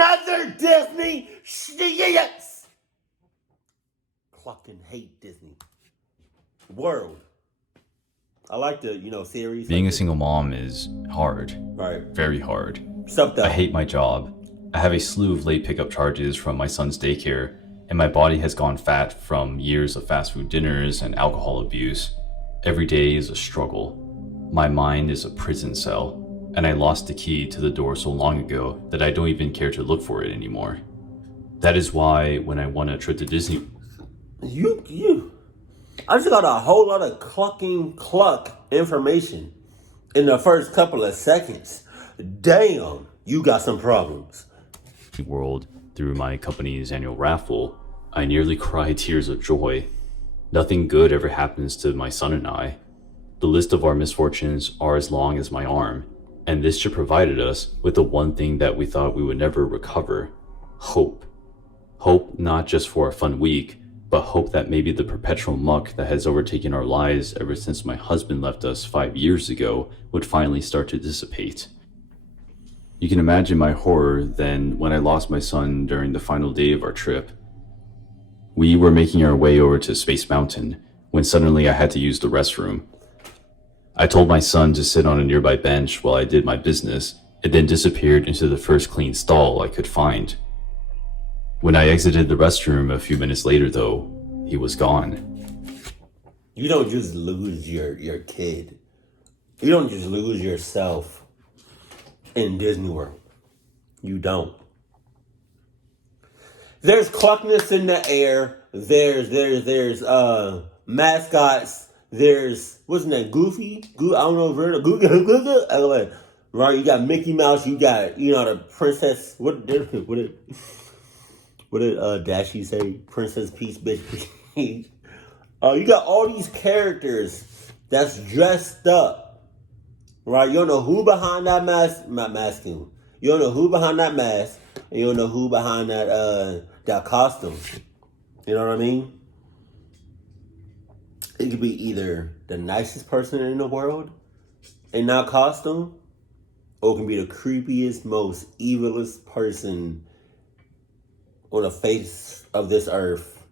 another Disney yes. Fucking hate Disney World. I like the, series. Being a single mom is hard. Right. Very hard. Sucked up. I hate my job. I have a slew of late pickup charges from my son's daycare, and my body has gone fat from years of fast food dinners and alcohol abuse. Every day is a struggle. My mind is a prison cell, and I lost the key to the door so long ago that I don't even care to look for it anymore. That is why when I won a trip to Disney... I just got a whole lot of cluck information in the first couple of seconds. Damn, you got some problems. World through my company's annual raffle, I nearly cried tears of joy. Nothing good ever happens to my son and I. The list of our misfortunes are as long as my arm, and this trip provided us with the one thing that we thought we would never recover: hope. Hope not just for a fun week, but hope that maybe the perpetual muck that has overtaken our lives ever since my husband left us 5 years ago would finally start to dissipate. You can imagine my horror then when I lost my son during the final day of our trip. We were making our way over to Space Mountain when suddenly I had to use the restroom. I told my son to sit on a nearby bench while I did my business, and then disappeared into the first clean stall I could find. When I exited the restroom a few minutes later, though, he was gone. You don't just lose your kid. You don't just lose yourself in Disney World. You don't. There's cluckness in the air. There's mascots. There's, what's his name? Goofy? I don't know. Goofy. Right? You got Mickey Mouse. You got, the princess. What did Dashie say? Princess Peach, bitch. You got all these characters that's dressed up, right? You don't know who behind that mask. You don't know who behind that mask, and you don't know who behind that costume. You know what I mean? It could be either the nicest person in the world in that costume, or it can be the creepiest, most evilest person on the face of this earth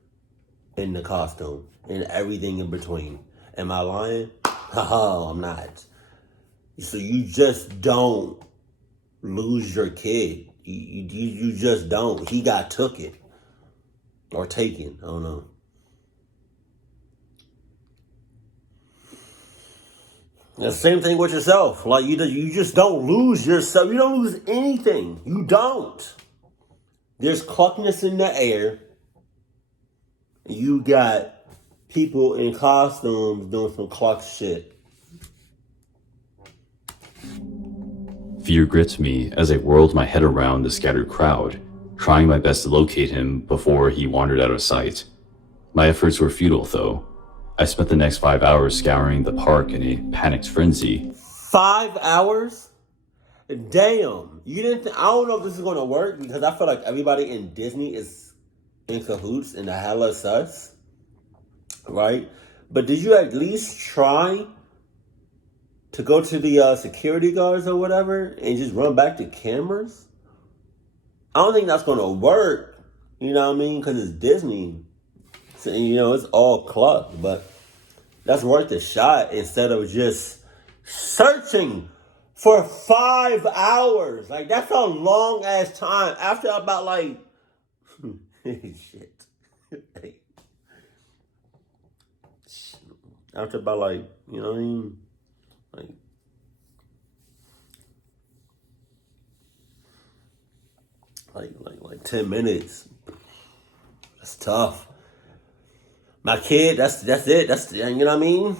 in the costume and everything in between. Am I lying? Haha, I'm not. So you just don't lose your kid. You just don't. He got took it. Or taken. I don't know. The same thing with yourself. Like you just don't lose yourself. You don't lose anything. You don't. There's cluckness in the air. You got people in costumes doing some cluck shit. Fear gripped me as I whirled my head around the scattered crowd, trying my best to locate him before he wandered out of sight. My efforts were futile, though. I spent the next 5 hours scouring the park in a panicked frenzy. 5 hours? Damn. You didn't. I don't know if this is going to work because I feel like everybody in Disney is in cahoots and the hella sus. Right? But did you at least try to go to the security guards or whatever and just run back to cameras? I don't think that's going to work. You know what I mean? Because it's Disney. So, it's all clucked. But that's worth a shot instead of just searching for 5 hours. Like, that's a long ass time. After about like shit. After about like, you know what I mean? Like 10 minutes. That's tough. My kid, that's it. That's, you know what I mean?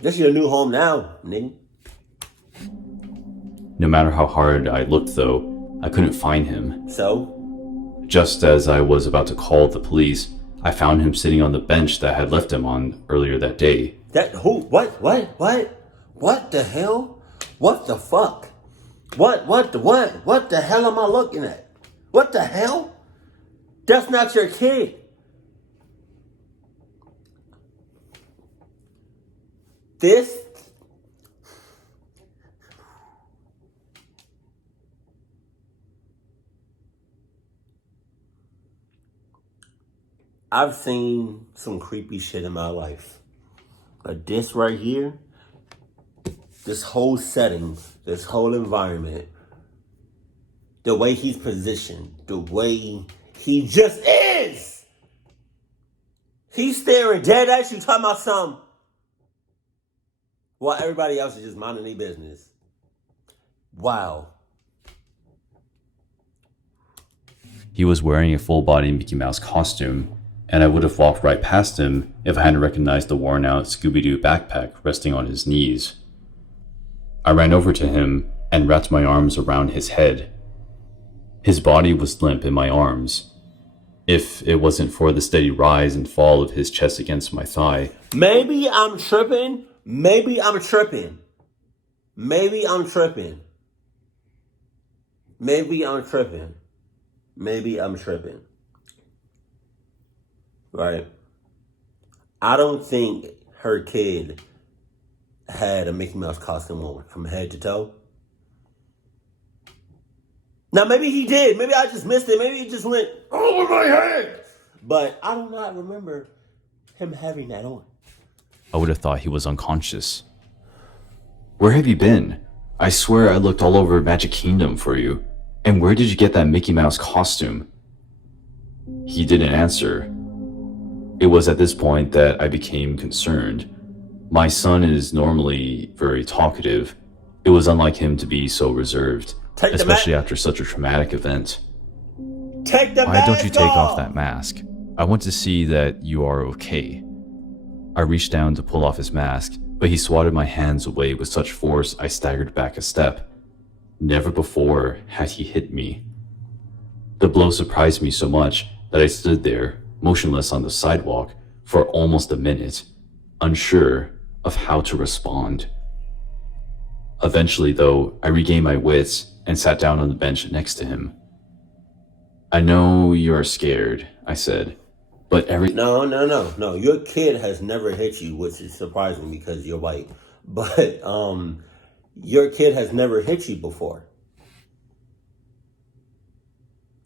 That's your new home now, nigga. No matter how hard I looked, though, I couldn't find him. So? Just as I was about to call the police, I found him sitting on the bench that I had left him on earlier that day. What the hell? What the fuck? What the hell am I looking at? What the hell? That's not your kid. This I've seen some creepy shit in my life. But this right here, this whole setting, this whole environment, the way he's positioned, the way he just is. He's staring dead at you, talking about something, while everybody else is just minding their business. Wow. He was wearing a full-body Mickey Mouse costume, and I would have walked right past him if I hadn't recognized the worn-out Scooby-Doo backpack resting on his knees. I ran over to him and wrapped my arms around his head. His body was limp in my arms. If it wasn't for the steady rise and fall of his chest against my thigh. Maybe I'm tripping. Maybe I'm tripping. Maybe I'm tripping. Maybe I'm tripping. Maybe I'm tripping. Right? I don't think her kid had a Mickey Mouse costume on from head to toe. Now, maybe he did. Maybe I just missed it. Maybe it just went over my head. But I do not remember him having that on. I would have thought he was unconscious. Where have you been? I swear I looked all over Magic Kingdom for you. And where did you get that Mickey Mouse costume? He didn't answer. It was at this point that I became concerned. My son is normally very talkative. It was unlike him to be so reserved, especially after such a traumatic event. Why don't you take off that mask? I want to see that you are okay. I reached down to pull off his mask, but he swatted my hands away with such force I staggered back a step. Never before had he hit me. The blow surprised me so much that I stood there, motionless on the sidewalk, for almost a minute, unsure of how to respond. Eventually, though, I regained my wits and sat down on the bench next to him. I know you're scared, I said, but No. Your kid has never hit you, which is surprising because you're white. But, your kid has never hit you before.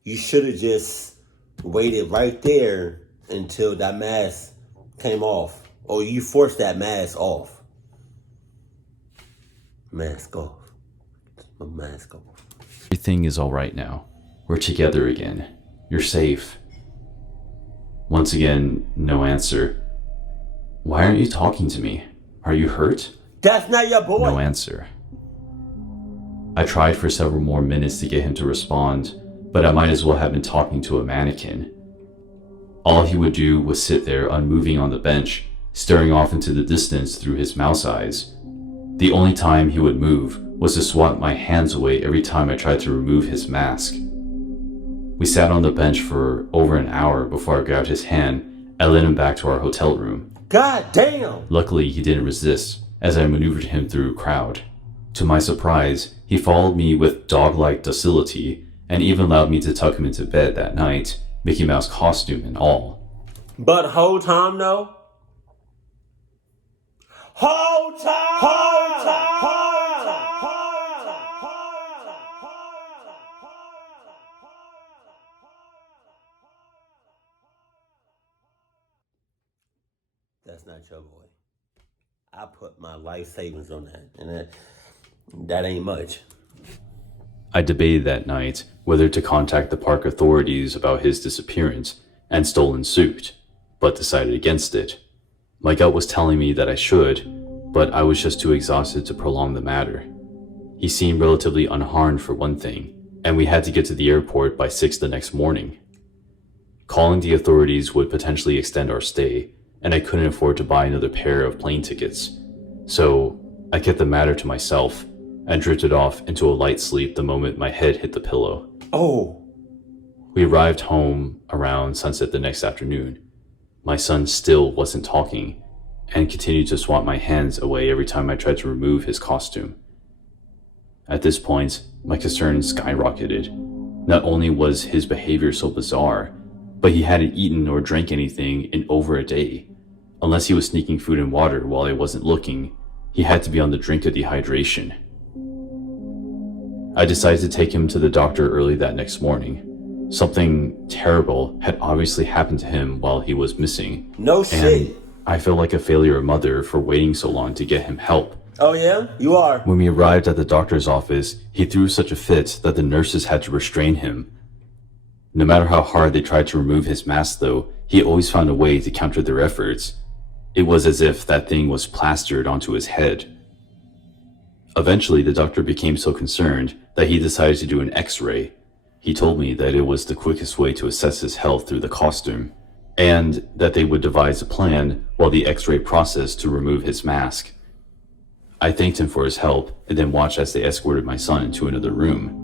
You should have just waited right there until that mask came off. Or you forced that mask off. Mask off. Mask off. Everything is all right now. We're together again. You're safe. Once again, no answer. Why aren't you talking to me? Are you hurt? That's not your boy. No answer. I tried for several more minutes to get him to respond, but I might as well have been talking to a mannequin. All he would do was sit there unmoving on the bench, staring off into the distance through his mouse eyes. The only time he would move was to swat my hands away every time I tried to remove his mask. We sat on the bench for over an hour before I grabbed his hand and led him back to our hotel room. God damn! Luckily, he didn't resist as I maneuvered him through a crowd. To my surprise, he followed me with dog-like docility and even allowed me to tuck him into bed that night, Mickey Mouse costume and all. But whole time though? Whole time! Whole time! Whole time! That's not your boy. I put my life savings on that, and that ain't much. I debated that night whether to contact the park authorities about his disappearance and stolen suit, but decided against it. My gut was telling me that I should, but I was just too exhausted to prolong the matter. He seemed relatively unharmed for one thing, and we had to get to the airport by 6 the next morning. Calling the authorities would potentially extend our stay, and I couldn't afford to buy another pair of plane tickets. So I kept the matter to myself and drifted off into a light sleep the moment my head hit the pillow. Oh. We arrived home around sunset the next afternoon. My son still wasn't talking and continued to swat my hands away every time I tried to remove his costume. At this point, my concern skyrocketed. Not only was his behavior so bizarre, but he hadn't eaten or drank anything in over a day. Unless he was sneaking food and water while I wasn't looking, he had to be on the brink of dehydration. I decided to take him to the doctor early that next morning. Something terrible had obviously happened to him while he was missing. No shit. And I felt like a failure mother for waiting so long to get him help. Oh yeah? You are. When we arrived at the doctor's office, he threw such a fit that the nurses had to restrain him. No matter how hard they tried to remove his mask though, he always found a way to counter their efforts. It was as if that thing was plastered onto his head. Eventually, the doctor became so concerned that he decided to do an X-ray. He told me that it was the quickest way to assess his health through the costume, and that they would devise a plan while the X-ray processed to remove his mask. I thanked him for his help, and then watched as they escorted my son into another room.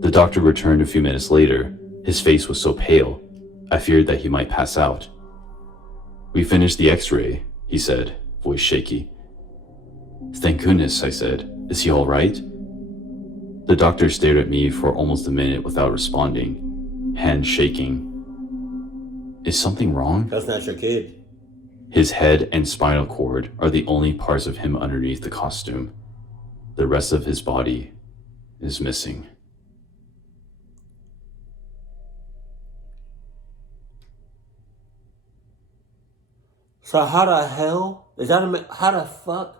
The doctor returned a few minutes later. His face was so pale, I feared that he might pass out. "We finished the X-ray," he said, voice shaky. "Thank goodness," I said. "Is he all right?" The doctor stared at me for almost a minute without responding, hands shaking. "Is something wrong?" That's not your kid. His head and spinal cord are the only parts of him underneath the costume. The rest of his body is missing. So how the hell? How the fuck?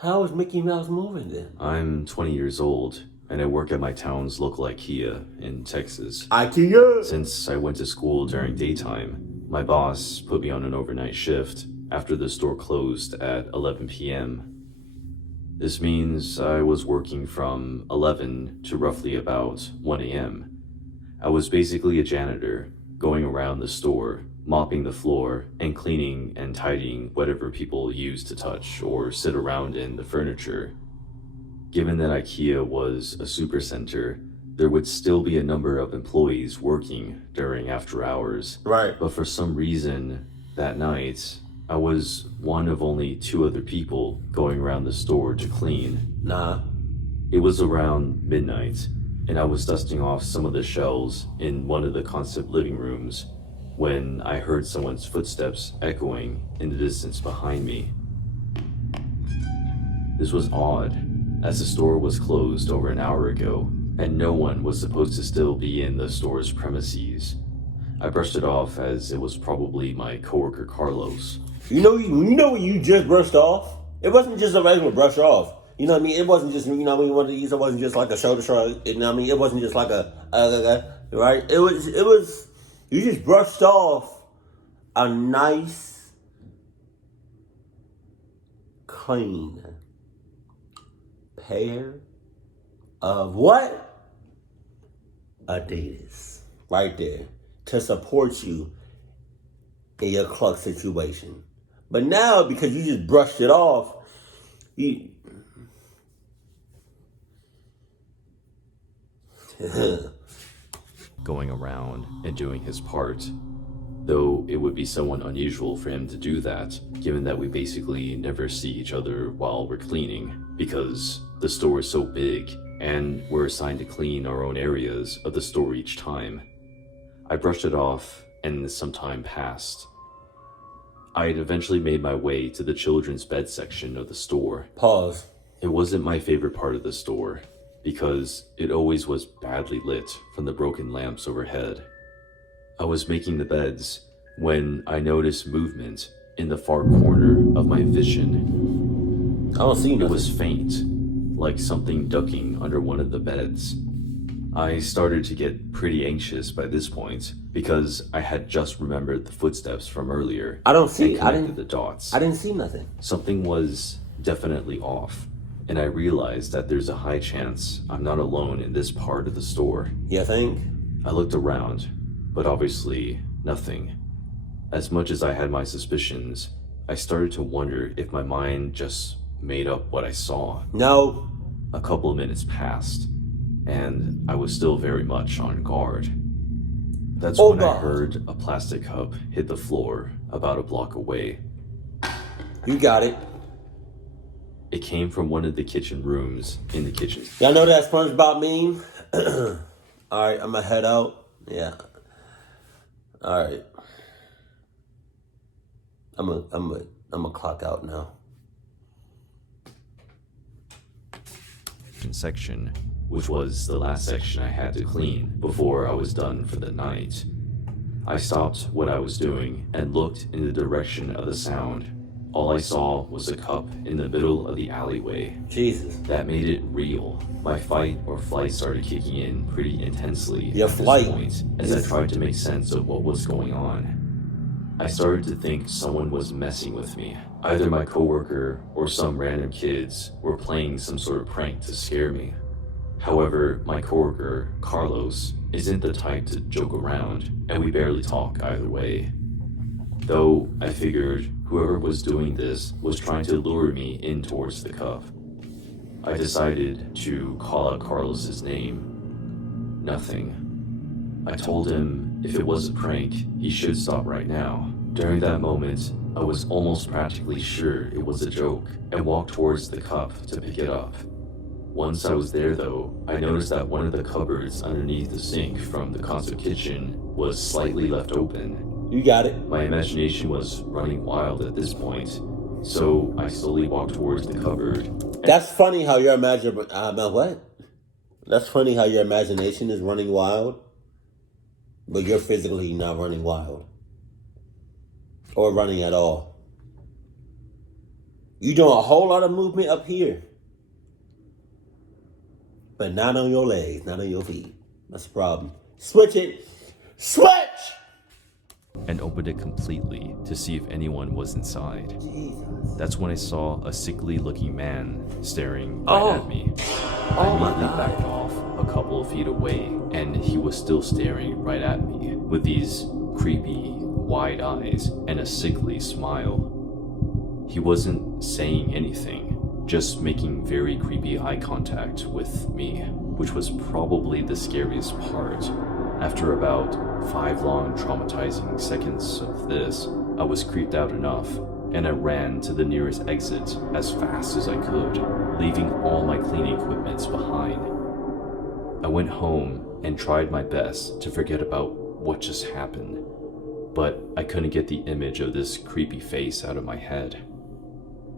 How is Mickey Mouse moving then? I'm 20 years old, and I work at my town's local IKEA in Texas. IKEA! Since I went to school during daytime, my boss put me on an overnight shift after the store closed at 11 p.m. This means I was working from 11 to roughly about 1 a.m. I was basically a janitor, going around the store, mopping the floor and cleaning and tidying whatever people used to touch or sit around in the furniture. Given that IKEA was a supercenter, there would still be a number of employees working during after hours. Right. But for some reason, that night, I was one of only 2 other people going around the store to clean. Nah. It was around midnight, and I was dusting off some of the shelves in one of the concept living rooms when I heard someone's footsteps echoing in the distance behind me. This was odd, as the store was closed over an hour ago, and no one was supposed to still be in the store's premises. I brushed it off as it was probably my coworker Carlos. You know what you just brushed off? It wasn't just a regular brush off. You know what I mean? It wasn't just, you know what I mean? It wasn't just like a shoulder shrug. You know what I mean? It wasn't just like right? It was, you just brushed off a nice, clean pair of what? Adidas. Right there. To support you in your cluck situation. But now, because you just brushed it off, you... going around and doing his part, though it would be somewhat unusual for him to do that, given that we basically never see each other while we're cleaning, because the store is so big, and we're assigned to clean our own areas of the store each time. I brushed it off, and some time passed. I had eventually made my way to the children's bed section of the store. Pause. It wasn't my favorite part of the store, because it always was badly lit from the broken lamps overhead. I was making the beds when I noticed movement in the far corner of my vision. I don't see nothing. It was faint, like something ducking under one of the beds. I started to get pretty anxious by this point because I had just remembered the footsteps from earlier. I didn't the dots. I didn't see nothing. Something was definitely off, and I realized that there's a high chance I'm not alone in this part of the store. You think? I looked around, but obviously nothing. As much as I had my suspicions, I started to wonder if my mind just made up what I saw. No. A couple of minutes passed, and I was still very much on guard. That's when I heard a plastic cup hit the floor about a block away. You got it. It came from one of the kitchen rooms in the kitchen. Y'all know that SpongeBob meme? Alright, I'm gonna head out. Yeah. Alright. I'm gonna clock out now. Section which was the last section I had to clean before I was done for the night. I stopped what I was doing and looked in the direction of the sound. All I saw was a cup in the middle of the alleyway. Jesus. That made it real. My fight or flight started kicking in pretty intensely Your at flight. this point as I tried to make sense of what was going on. I started to think someone was messing with me. Either my coworker or some random kids were playing some sort of prank to scare me. However, my coworker, Carlos, isn't the type to joke around, and we barely talk either way. Though I figured whoever was doing this was trying to lure me in towards the cup. I decided to call out Carlos's name. Nothing. I told him if it was a prank, he should stop right now. During that moment, I was almost practically sure it was a joke and walked towards the cup to pick it up. Once I was there though, I noticed that one of the cupboards underneath the sink from the concert kitchen was slightly left open. You got it. My imagination was running wild at this point, so I slowly walked towards the cupboard. That's funny how your what? That's funny how your imagination is running wild, but you're physically not running wild. Or running at all. You doing a whole lot of movement up here. But not on your legs, not on your feet. That's the problem. Switch it. Switch! And opened it completely to see if anyone was inside. Jesus. That's when I saw a sickly looking man staring right at me. I Oh my immediately God. backed off a couple of feet away, and he was still staring right at me with these creepy, wide eyes and a sickly smile. He wasn't saying anything, just making very creepy eye contact with me, which was probably the scariest part. After about 5 long traumatizing seconds of this, I was creeped out enough, and I ran to the nearest exit as fast as I could, leaving all my cleaning equipment behind. I went home and tried my best to forget about what just happened, but I couldn't get the image of this creepy face out of my head.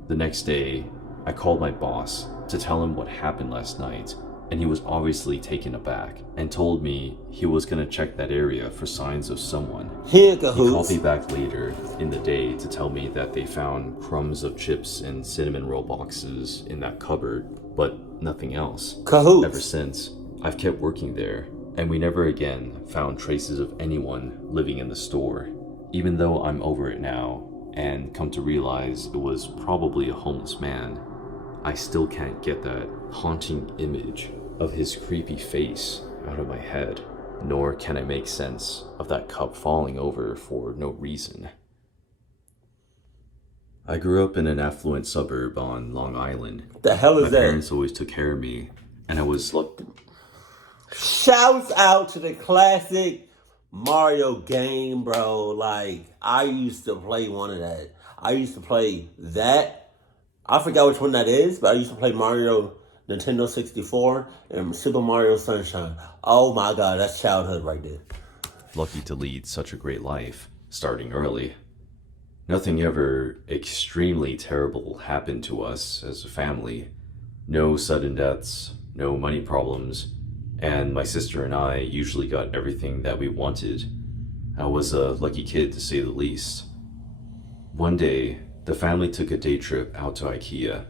The next day, I called my boss to tell him what happened last night, and he was obviously taken aback and told me he was going to check that area for signs of someone. Here, He cahoots. called me back later in the day to tell me that they found crumbs of chips and cinnamon roll boxes in that cupboard, but nothing else. Cahoots. Ever since, I've kept working there, and we never again found traces of anyone living in the store. Even though I'm over it now, and come to realize it was probably a homeless man, I still can't get that haunting image of his creepy face out of my head, nor can I make sense of that cup falling over for no reason. I grew up in an affluent suburb on Long Island. The hell is My that? parents always took care of me, and I was Shouts out to the classic Mario game, bro. Like, I used to play one of that. I used to play that. I forgot which one that is, but I used to play Mario Nintendo 64 and Super Mario Sunshine. Oh my God, that's childhood right there. lucky to lead such a great life, starting early. Nothing ever extremely terrible happened to us as a family. No sudden deaths, no money problems, and my sister and I usually got everything that we wanted. I was a lucky kid to say the least. One day, the family took a day trip out to IKEA.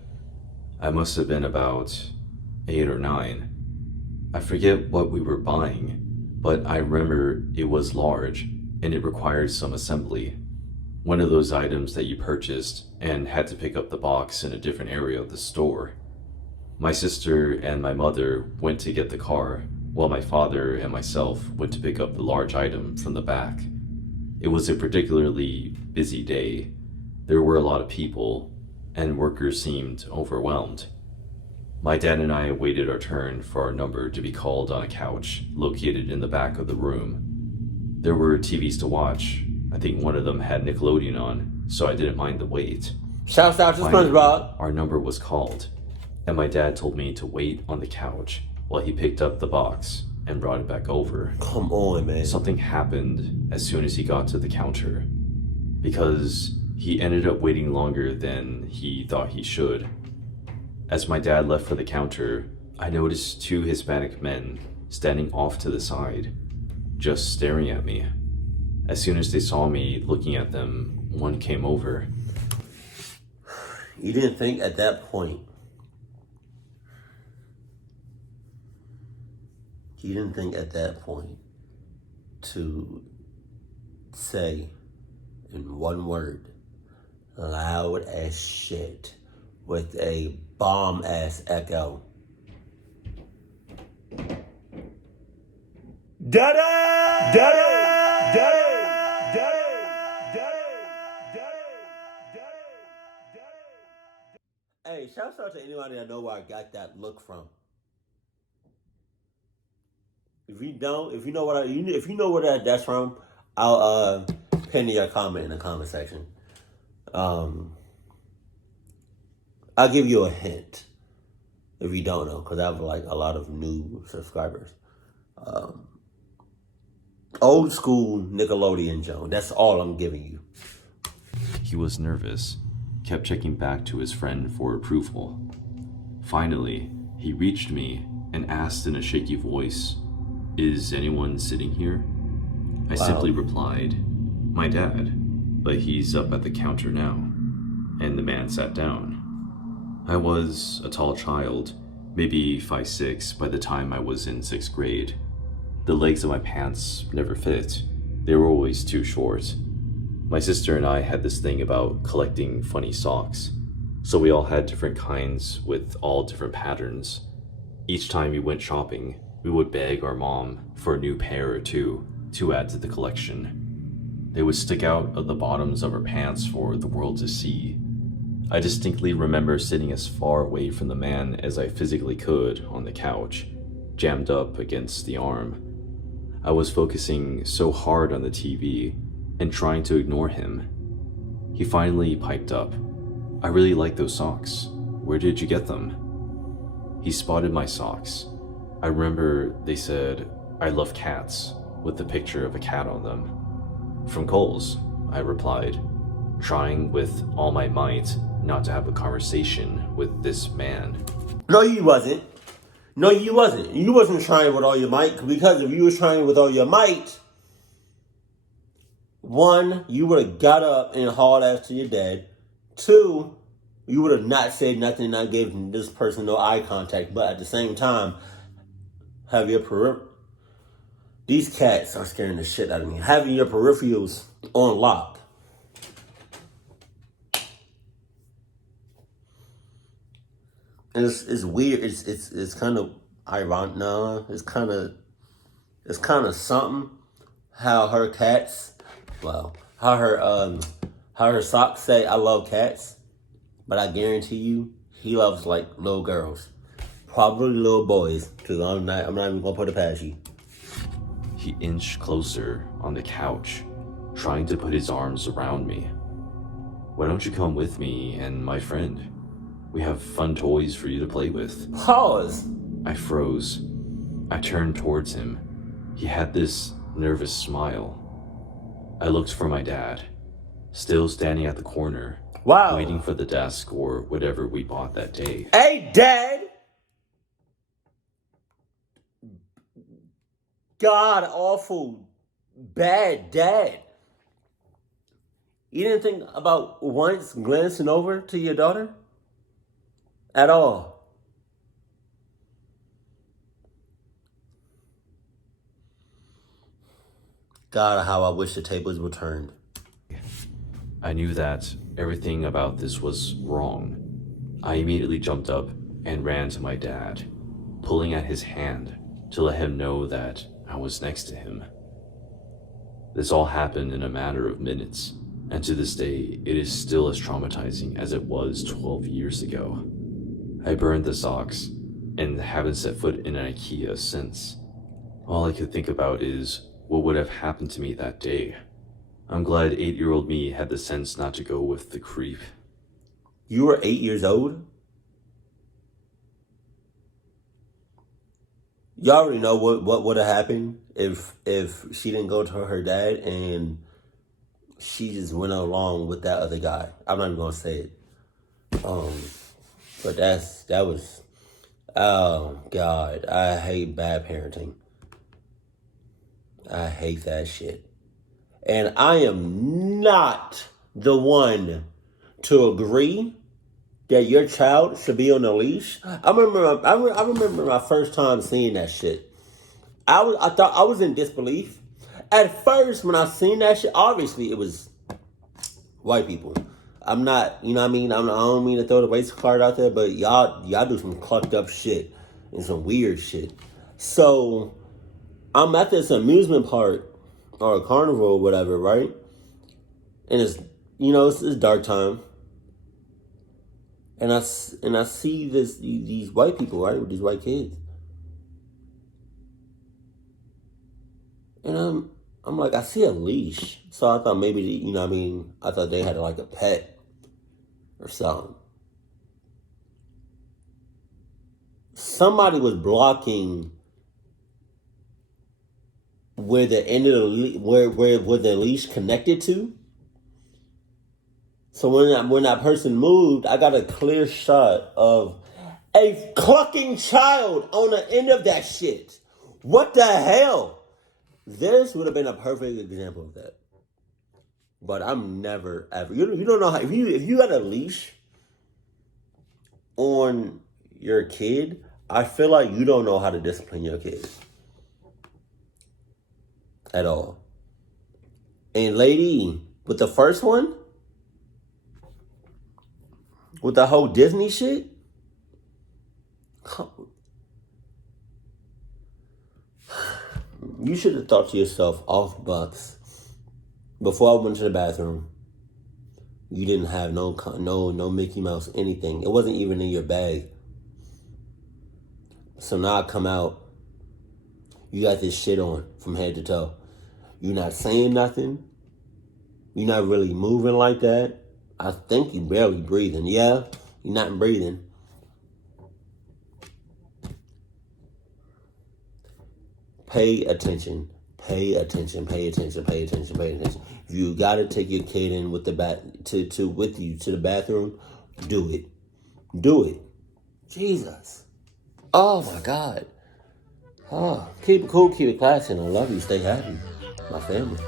I must have been about 8 or 9. I forget what we were buying, but I remember it was large and it required some assembly. One of those items that you purchased and had to pick up the box in a different area of the store. My sister and my mother went to get the car, while my father and myself went to pick up the large item from the back. It was a particularly busy day. There were a lot of people, and workers seemed overwhelmed. My dad and I waited our turn for our number to be called on a couch located in the back of the room. There were TVs to watch. I think one of them had Nickelodeon on, so I didn't mind the wait. Shouts out to Finally, SpongeBob. our number was called, and my dad told me to wait on the couch while he picked up the box and brought it back over. Come on, man. Something happened as soon as he got to the counter, because he ended up waiting longer than he thought he should. As my dad left for the counter, I noticed two Hispanic men standing off to the side, just staring at me. As soon as they saw me looking at them, one came over. You didn't think at that point. You didn't think at that point to say in one word, loud as shit, with a bomb ass echo. Daddy! Daddy! Daddy! Daddy! Hey, shout out to anybody that know where I got that look from. If you don't, if you know where that's from, I'll pin your comment in the comment section. I'll give you a hint if you don't know, because I have like a lot of new subscribers. Old school Nickelodeon Joe. That's all I'm giving you. He was nervous, kept checking back to his friend for approval. Finally, he reached me and asked in a shaky voice, "Is anyone sitting here?" I simply replied, "My dad, but he's up at the counter now." And the man sat down. I was a tall child, maybe 5'6" by the time I was in 6th grade. The legs of my pants never fit. They were always too short. My sister and I had this thing about collecting funny socks. So we all had different kinds with all different patterns. Each time we went shopping, we would beg our mom for a new pair or two to add to the collection. They would stick out of the bottoms of our pants for the world to see. I distinctly remember sitting as far away from the man as I physically could on the couch, jammed up against the arm. I was focusing so hard on the TV and trying to ignore him. He finally piped up, "I really like those socks. Where did you get them?" He spotted my socks. I remember they said, "I love cats," with a picture of a cat on them. "From Kohl's," I replied, trying with all my might not to have a conversation with this man. No, you wasn't. No, you wasn't. You wasn't trying with all your might, because if you was trying with all your might, one, you would have got up and hauled ass to your dad. Two, you would have not said nothing, not gave this person no eye contact, but at the same time, have your these cats are scaring the shit out of me. Having your peripherals on lock. And it's weird. It's kind of ironic. No, it's kind of something how her cats, well, how her socks say "I love cats," but I guarantee you he loves like little girls, probably little boys. Cause I'm not even gonna put it past you. He inched closer on the couch, trying to put his arms around me. "Why don't you come with me and my friend? We have fun toys for you to play with." Pause. I froze. I turned towards him. He had this nervous smile. I looked for my dad, still standing at the corner, Wow. waiting for the desk or whatever we bought that day. Hey, Dad. God awful bad dad. You didn't think about once glancing over to your daughter? At all? God, how I wish the tables were turned. I knew that everything about this was wrong. I immediately jumped up and ran to my dad, pulling at his hand to let him know that I was next to him. This all happened in a matter of minutes, and to this day, it is still as traumatizing as it was 12 years ago. I burned the socks and haven't set foot in an IKEA since. All I could think about is what would have happened to me that day. I'm glad 8-year-old me had the sense not to go with the creep. You were 8 years old? You already know what would have happened if she didn't go to her dad and she just went along with that other guy. I'm not even gonna say it. But that was Oh, God. I hate bad parenting. I hate that shit. And I am not the one to agree that your child should be on a leash. I remember my first time seeing that shit. I thought I was in disbelief. At first, when I seen that shit, obviously it was white people. I'm not, you know what I mean? I don't mean to throw the race card out there, but y'all do some clucked up shit and some weird shit. So I'm at this amusement park or a carnival or whatever, right? And it's, it's dark time. And I see these white people, right, with these white kids. And I'm like, I see a leash. So I thought maybe, I thought they had like a pet or something. Somebody was blocking where the end of the where the leash connected to. So when that person moved, I got a clear shot of a clucking child on the end of that shit. What the hell? This would have been a perfect example of that. But I'm never ever. You don't know how if you got a leash on your kid, I feel like you don't know how to discipline your kid at all. And lady, with the first one, with the whole Disney shit, you should have thought to yourself, off bucks. Before I went to the bathroom, you didn't have no Mickey Mouse, anything. It wasn't even in your bag. So now I come out, you got this shit on from head to toe. You're not saying nothing. You're not really moving like that. I think you're barely breathing. Yeah, you're not breathing. Pay attention. Pay attention. Pay attention. Pay attention. Pay attention. If you gotta take your kid in with with you to the bathroom, do it. Do it. Jesus. Oh my God. Oh, keep it cool, keep it classy, and I love you. Stay happy. My family.